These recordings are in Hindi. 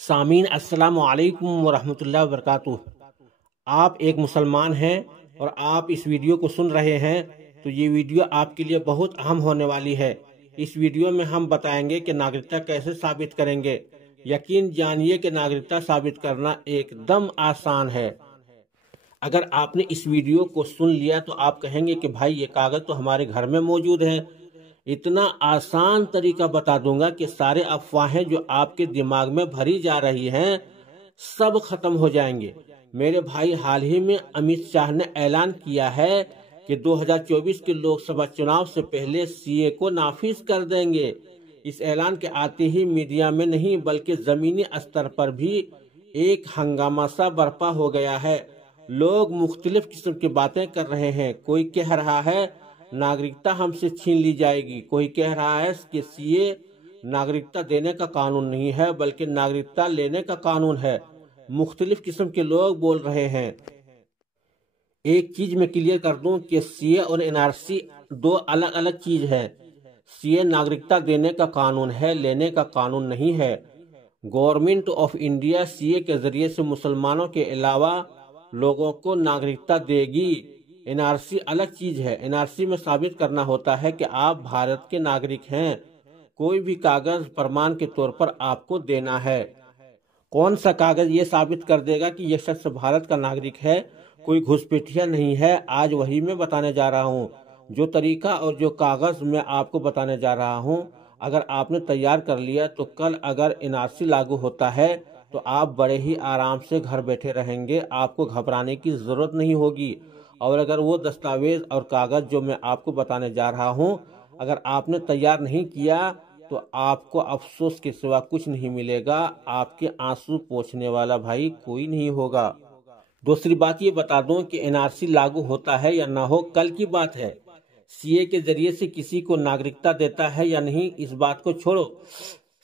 सामीन अस्सलामु अलैकुम वरहमतुल्लाहि वबरकातुह। आप एक मुसलमान हैं और आप इस वीडियो को सुन रहे हैं तो ये वीडियो आपके लिए बहुत अहम होने वाली है। इस वीडियो में हम बताएंगे कि नागरिकता कैसे साबित करेंगे। यकीन जानिए कि नागरिकता साबित करना एकदम आसान है। अगर आपने इस वीडियो को सुन लिया तो आप कहेंगे कि भाई ये कागज तो हमारे घर में मौजूद है। इतना आसान तरीका बता दूंगा कि सारे अफवाहें जो आपके दिमाग में भरी जा रही हैं सब खत्म हो जाएंगे। मेरे भाई, हाल ही में अमित शाह ने ऐलान किया है कि 2024 के लोकसभा चुनाव से पहले सीए को नाफिज कर देंगे। इस ऐलान के आते ही मीडिया में नहीं बल्कि जमीनी स्तर पर भी एक हंगामा सा बर्पा हो गया है। लोग मुख्तलिफ किस्म की बातें कर रहे हैं। कोई कह रहा है नागरिकता हमसे छीन ली जाएगी, कोई कह रहा है कि सीए नागरिकता देने का कानून नहीं है बल्कि नागरिकता लेने का कानून है। मुख्तलिफ किस्म के लोग बोल रहे हैं। एक चीज मैं क्लियर कर दूं कि सीए और एनआरसी दो अलग अलग चीज है। सीए नागरिकता देने का कानून है, लेने का कानून नहीं है। गवर्नमेंट ऑफ इंडिया सीए के जरिए से मुसलमानों के अलावा लोगों को नागरिकता देगी। एनआरसी अलग चीज है। एनआरसी में साबित करना होता है कि आप भारत के नागरिक हैं। कोई भी कागज प्रमाण के तौर पर आपको देना है। कौन सा कागज ये साबित कर देगा कि यह शख्स भारत का नागरिक है, कोई घुसपैठिया नहीं है? आज वही मैं बताने जा रहा हूँ। जो तरीका और जो कागज मैं आपको बताने जा रहा हूँ, अगर आपने तैयार कर लिया तो कल अगर एनआरसी लागू होता है तो आप बड़े ही आराम से घर बैठे रहेंगे। आपको घबराने की जरूरत नहीं होगी। और अगर वो दस्तावेज और कागज जो मैं आपको बताने जा रहा हूँ अगर आपने तैयार नहीं किया तो आपको अफसोस के सिवा कुछ नहीं मिलेगा। आपके आंसू पोंछने वाला भाई कोई नहीं होगा। दूसरी बात ये बता दूं कि एनआरसी लागू होता है या ना हो कल की बात है। सीए के जरिए से किसी को नागरिकता देता है या नहीं इस बात को छोड़ो।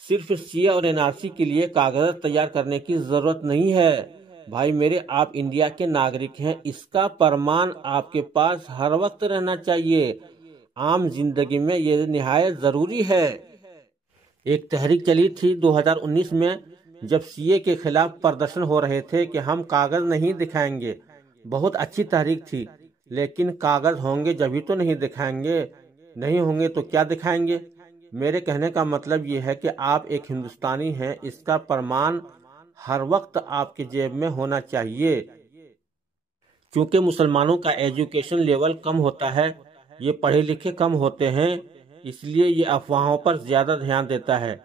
सिर्फ सीए और एनआरसी के लिए कागज तैयार करने की जरूरत नहीं है। भाई मेरे, आप इंडिया के नागरिक हैं, इसका प्रमाण आपके पास हर वक्त रहना चाहिए। आम जिंदगी में ये निहायत जरूरी है। एक तहरीक चली थी 2019 में जब सीए के खिलाफ प्रदर्शन हो रहे थे कि हम कागज नहीं दिखाएंगे। बहुत अच्छी तहरीक थी, लेकिन कागज होंगे जभी तो नहीं दिखाएंगे, नहीं होंगे तो क्या दिखाएंगे। मेरे कहने का मतलब ये है कि आप एक हिंदुस्तानी हैं, इसका प्रमाण हर वक्त आपके जेब में होना चाहिए। क्योंकि मुसलमानों का एजुकेशन लेवल कम होता है, ये पढ़े लिखे कम होते हैं, इसलिए ये अफवाहों पर ज्यादा ध्यान देता है।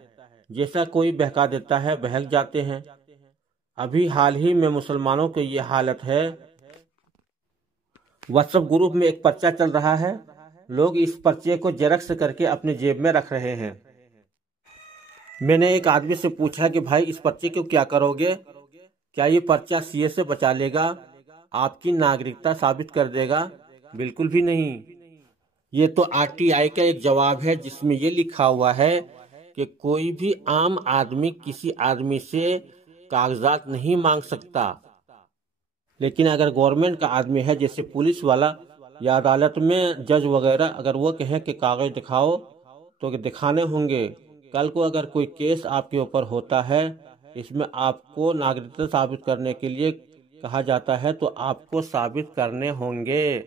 जैसा कोई बहका देता है बहक जाते हैं। अभी हाल ही में मुसलमानों की ये हालत है। व्हाट्सएप ग्रुप में एक पर्चा चल रहा है। लोग इस पर्चे को जेरक्स करके अपने जेब में रख रहे हैं। मैंने एक आदमी से पूछा कि भाई इस पर्चे को क्या करोगे? क्या ये पर्चा सीए से बचा लेगा? आपकी नागरिकता साबित कर देगा? बिल्कुल भी नहीं। ये तो आरटीआई का एक जवाब है जिसमें ये लिखा हुआ है कि कोई भी आम आदमी किसी आदमी से कागजात नहीं मांग सकता। लेकिन अगर गवर्नमेंट का आदमी है, जैसे पुलिस वाला या अदालत में जज वगैरह, अगर वो कहें कि कागज दिखाओ तो दिखाने होंगे। कल को अगर कोई केस आपके ऊपर होता है, इसमें आपको नागरिकता साबित करने के लिए कहा जाता है तो आपको साबित करने होंगे।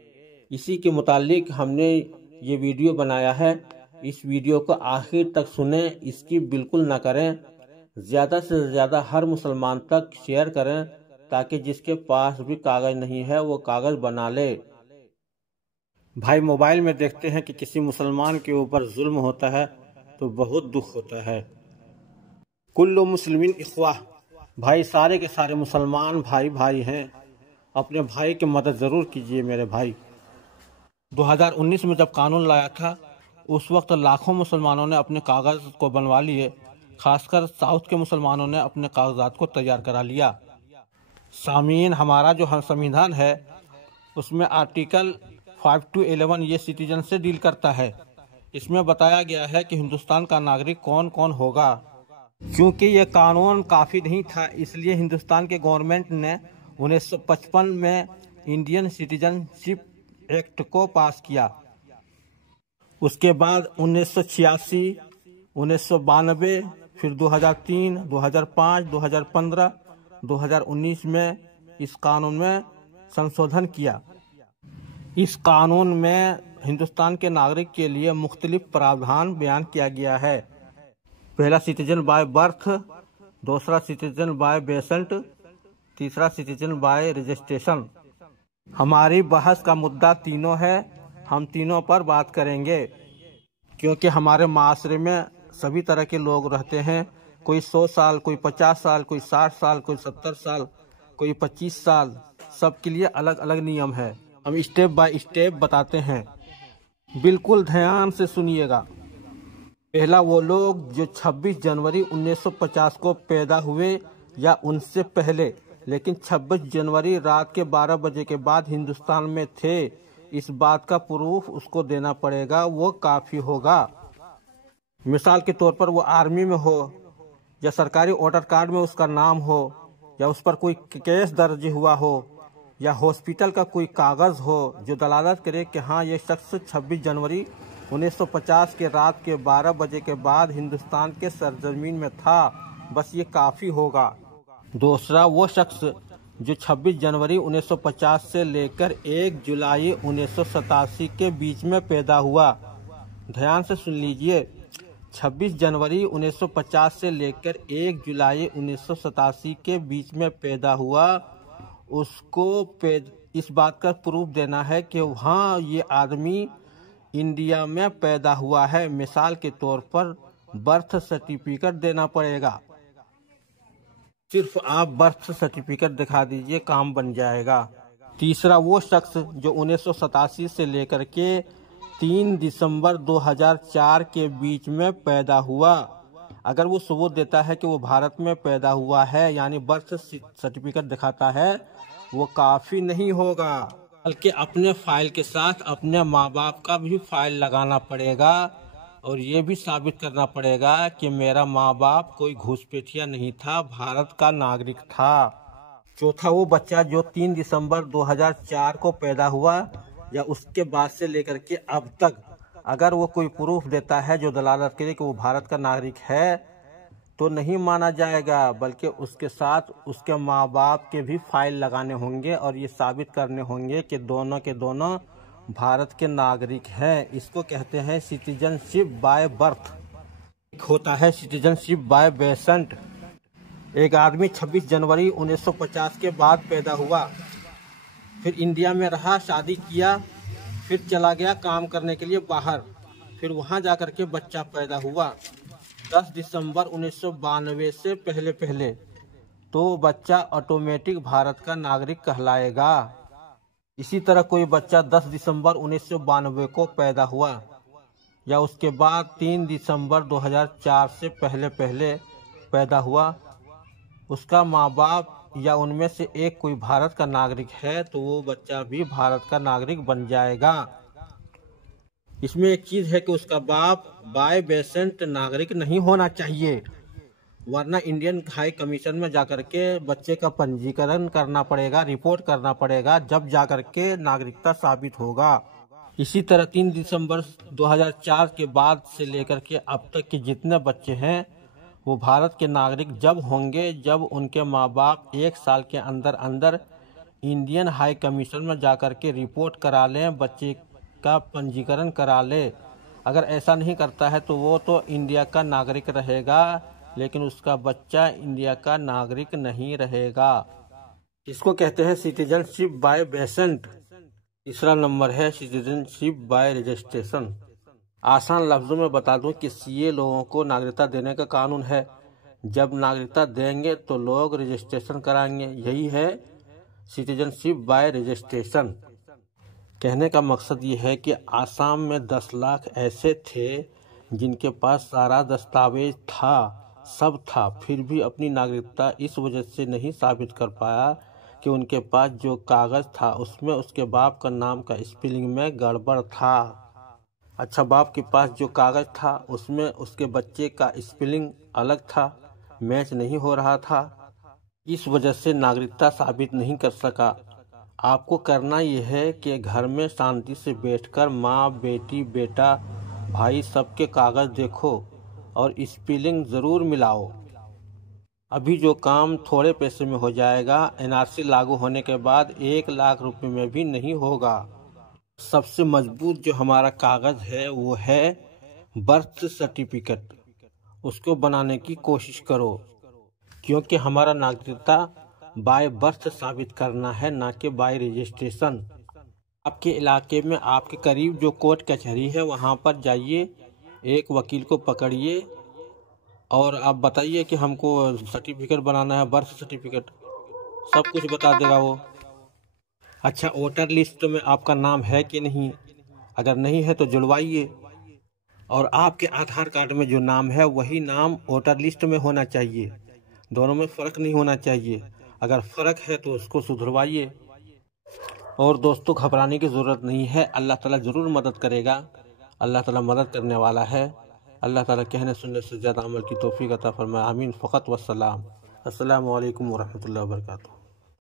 इसी के मुतालिक हमने ये वीडियो बनाया है। इस वीडियो को आखिर तक सुने, इसकी बिल्कुल ना करें। ज्यादा से ज्यादा हर मुसलमान तक शेयर करें ताकि जिसके पास भी कागज नहीं है वो कागज बना ले। भाई, मोबाइल में देखते हैं कि किसी मुसलमान के ऊपर जुल्म होता है तो बहुत दुख होता है। कुल्लु मुस्लिमीन इख्वाह। भाई, सारे के सारे मुसलमान भाई भाई हैं। अपने भाई की मदद जरूर कीजिए मेरे भाई। 2019 में जब कानून लाया था उस वक्त लाखों मुसलमानों ने अपने कागज को बनवा लिए। खासकर साउथ के मुसलमानों ने अपने कागजात को तैयार करा लिया। सामीन, हमारा जो संविधान है उसमें आर्टिकल 5 to 11 ये सिटीजन से डील करता है। इसमें बताया गया है कि हिंदुस्तान का नागरिक कौन कौन होगा। क्योंकि ये कानून काफ़ी नहीं था, इसलिए हिंदुस्तान के गवर्नमेंट ने 1955 में इंडियन सिटीजनशिप एक्ट को पास किया। उसके बाद 1986, 1992, फिर 2003, 2005, 2015, 2019 में इस कानून में संशोधन किया। इस कानून में हिंदुस्तान के नागरिक के लिए मुख्तलिफ प्रावधान बयान किया गया है। पहला सिटीजन बाय बर्थ, दूसरा सिटीजन बाय बेसेंट, तीसरा सिटीजन बाय रजिस्ट्रेशन। हमारी बहस का मुद्दा तीनों है, हम तीनों पर बात करेंगे क्योंकि हमारे माशरे में सभी तरह के लोग रहते हैं। कोई 100 साल, कोई 50 साल, कोई 60 साल, कोई 70 साल, कोई 25 साल, सबके लिए अलग अलग नियम है। हम स्टेप बाय स्टेप बताते हैं, बिल्कुल ध्यान से सुनिएगा। पहला, वो लोग जो 26 जनवरी 1950 को पैदा हुए या उनसे पहले लेकिन 26 जनवरी रात के 12 बजे के बाद हिंदुस्तान में थे, इस बात का प्रूफ उसको देना पड़ेगा, वो काफ़ी होगा। मिसाल के तौर पर वो आर्मी में हो या सरकारी वोटर कार्ड में उसका नाम हो या उस पर कोई केस दर्ज हुआ हो या हॉस्पिटल का कोई कागज़ हो जो दलालत करे कि हाँ ये शख्स 26 जनवरी 1950 के रात के 12 बजे के बाद हिंदुस्तान के सरजमीन में था, बस ये काफ़ी होगा। दूसरा, वो शख्स जो 26 जनवरी 1950 से लेकर 1 जुलाई 1987 के बीच में पैदा हुआ। ध्यान से सुन लीजिए, 26 जनवरी 1950 से लेकर 1 जुलाई 1987 के बीच में पैदा हुआ, उसको इस बात का प्रूफ देना है कि हाँ ये आदमी इंडिया में पैदा हुआ है। मिसाल के तौर पर बर्थ सर्टिफिकेट देना पड़ेगा। सिर्फ आप बर्थ सर्टिफिकेट दिखा दीजिए, काम बन जाएगा। तीसरा, वो शख्स जो 1987 से लेकर के 3 दिसंबर 2004 के बीच में पैदा हुआ, अगर वो सबूत देता है कि वो भारत में पैदा हुआ है, यानी बर्थ सर्टिफिकेट दिखाता है, वो काफ़ी नहीं होगा, बल्कि अपने फाइल के साथ अपने माँ बाप का भी फाइल लगाना पड़ेगा और ये भी साबित करना पड़ेगा कि मेरा माँ बाप कोई घुसपैठिया नहीं था, भारत का नागरिक था। चौथा, वो बच्चा जो 3 दिसंबर 2004 को पैदा हुआ या उसके बाद से लेकर के अब तक, अगर वो कोई प्रूफ देता है जो दलालत करे कि वो भारत का नागरिक है, तो नहीं माना जाएगा, बल्कि उसके साथ उसके माँ बाप के भी फाइल लगाने होंगे और ये साबित करने होंगे कि दोनों के दोनों भारत के नागरिक हैं। इसको कहते हैं सिटीजनशिप बाय बर्थ। एक होता है सिटीजनशिप बाय बेसेंट। एक आदमी 26 जनवरी 1950 के बाद पैदा हुआ, फिर इंडिया में रहा, शादी किया, फिर चला गया काम करने के लिए बाहर, फिर वहाँ जा कर के बच्चा पैदा हुआ 10 दिसंबर 1992 से पहले, तो बच्चा ऑटोमेटिक भारत का नागरिक कहलाएगा। इसी तरह कोई बच्चा 10 दिसंबर 1992 को पैदा हुआ या उसके बाद 3 दिसंबर 2004 से पहले पैदा हुआ, उसका माँ बाप या उनमें से एक कोई भारत का नागरिक है, तो वो बच्चा भी भारत का नागरिक बन जाएगा। इसमें एक चीज़ है कि उसका बाप बाय बेसेंट नागरिक नहीं होना चाहिए, वरना इंडियन हाई कमीशन में जाकर के बच्चे का पंजीकरण करना पड़ेगा, रिपोर्ट करना पड़ेगा, जब जाकर के नागरिकता साबित होगा। इसी तरह 3 दिसंबर 2004 के बाद से लेकर के अब तक के जितने बच्चे हैं वो भारत के नागरिक जब होंगे जब उनके माँ बाप 1 साल के अंदर अंदर इंडियन हाई कमीशन में जाकर के रिपोर्ट करा लें, बच्चे का पंजीकरण करा ले। अगर ऐसा नहीं करता है तो वो तो इंडिया का नागरिक रहेगा, लेकिन उसका बच्चा इंडिया का नागरिक नहीं रहेगा। इसको कहते हैं सिटीजनशिप बाय बेसेंट। तीसरा नंबर है सिटीजनशिप बाय रजिस्ट्रेशन। आसान लफ्ज़ों में बता दूं कि सीए लोगों को नागरिकता देने का कानून है। जब नागरिकता देंगे तो लोग रजिस्ट्रेशन कराएंगे, यही है सिटीजनशिप बाय रजिस्ट्रेशन। कहने का मकसद ये है कि आसाम में 10 लाख ऐसे थे जिनके पास सारा दस्तावेज था, सब था, फिर भी अपनी नागरिकता इस वजह से नहीं साबित कर पाया कि उनके पास जो कागज़ था उसमें उसके बाप का नाम का स्पेलिंग में गड़बड़ था। अच्छा, बाप के पास जो कागज़ था उसमें उसके बच्चे का स्पेलिंग अलग था, मैच नहीं हो रहा था, इस वजह से नागरिकता साबित नहीं कर सका। आपको करना यह है कि घर में शांति से बैठकर माँ, बेटी, बेटा, भाई सबके कागज़ देखो और स्पेलिंग ज़रूर मिलाओ। अभी जो काम थोड़े पैसे में हो जाएगा, एनआरसी लागू होने के बाद 1 लाख रुपए में भी नहीं होगा। सबसे मजबूत जो हमारा कागज़ है वो है बर्थ सर्टिफिकेट। उसको बनाने की कोशिश करो, क्योंकि हमारा नागरिकता बाय बर्थ साबित करना है, ना कि बाय रजिस्ट्रेशन। आपके इलाके में आपके करीब जो कोर्ट कचहरी है वहाँ पर जाइए, एक वकील को पकड़िए और आप बताइए कि हमको सर्टिफिकेट बनाना है, बर्थ सर्टिफिकेट, सब कुछ बता देगा वो। अच्छा, वोटर लिस्ट में आपका नाम है कि नहीं? अगर नहीं है तो जुड़वाइए। और आपके आधार कार्ड में जो नाम है वही नाम वोटर लिस्ट में होना चाहिए, दोनों में फ़र्क नहीं होना चाहिए। अगर फ़र्क है तो उसको सुधरवाइए। और दोस्तों, घबराने की ज़रूरत नहीं है, अल्लाह ताला ज़रूर मदद करेगा। अल्लाह ताला मदद करने वाला है। अल्लाह ताला कहने सुनने से ज़्यादा अमल की तौफीक अता फरमाए। आमीन फ़क़त वस्सलाम। अस्सलामु अलैकुम वरहमतुल्लाहि वबरकातुहू।